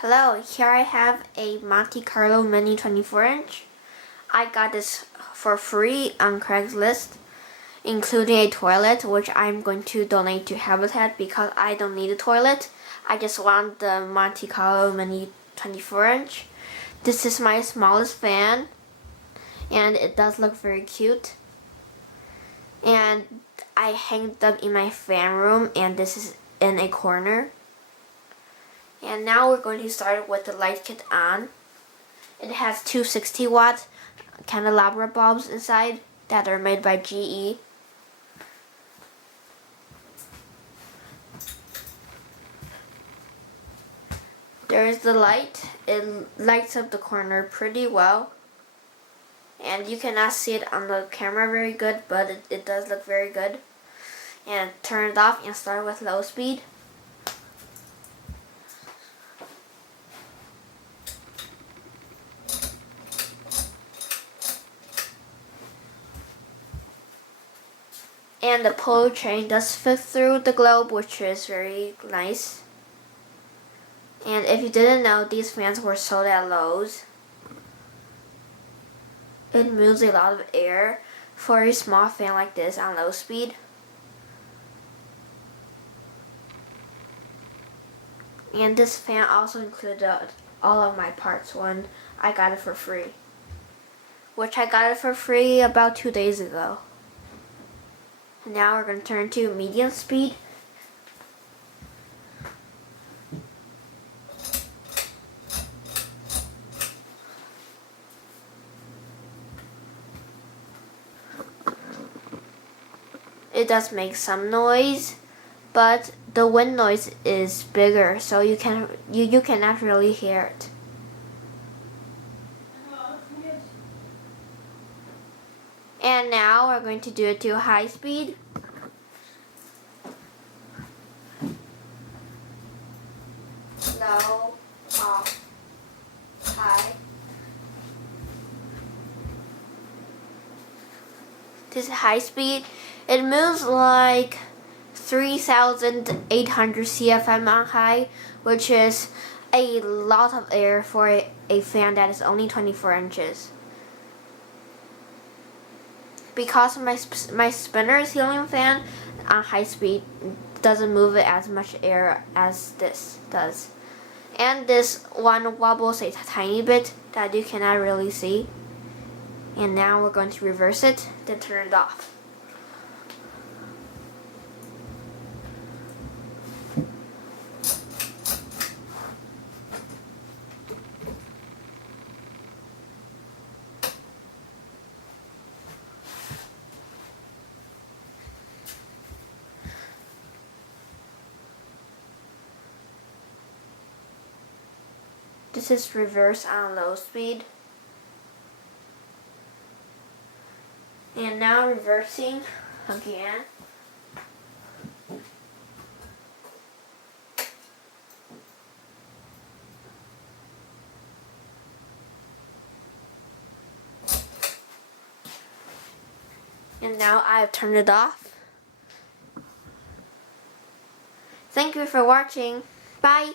Hello, here I have a Monte Carlo mini 24-inch. I got this for free on Craigslist, including a toilet, which I'm going to donate to Habitat because I don't need a toilet. I just want the Monte Carlo mini 24-inch. This is my smallest fan, and it does look very cute. And I hanged them in my fan room, and this is in a corner. And now we're going to start with the light kit on. It has two 60-watt candelabra bulbs inside that are made by GE. There is the light. It lights up the corner pretty well. And you cannot see it on the camera very good, but it does look very good. And turn it off and start with low speed. And the pull chain does fit through the globe, which is very nice. And if you didn't know, these fans were sold at Lowe's. It moves a lot of air for a small fan like this on low speed. And this fan also included all of my parts when I got it for free. Which I got it for free about 2 days ago. Now we're going to turn to medium speed. It does make some noise, but the wind noise is bigger, so you cannot really hear it. And now we're going to do it to high speed. Low, off, high. This is high speed. It moves like 3,800 CFM on high, which is a lot of air for a fan that is only 24 inches. Because my spinner ceiling fan on high speed doesn't move it as much air as this does. And this one wobbles a tiny bit that you cannot really see. And now we're going to reverse it, then turn it off. This is reverse on low speed. And now reversing again. And now I've turned it off. Thank you for watching. Bye.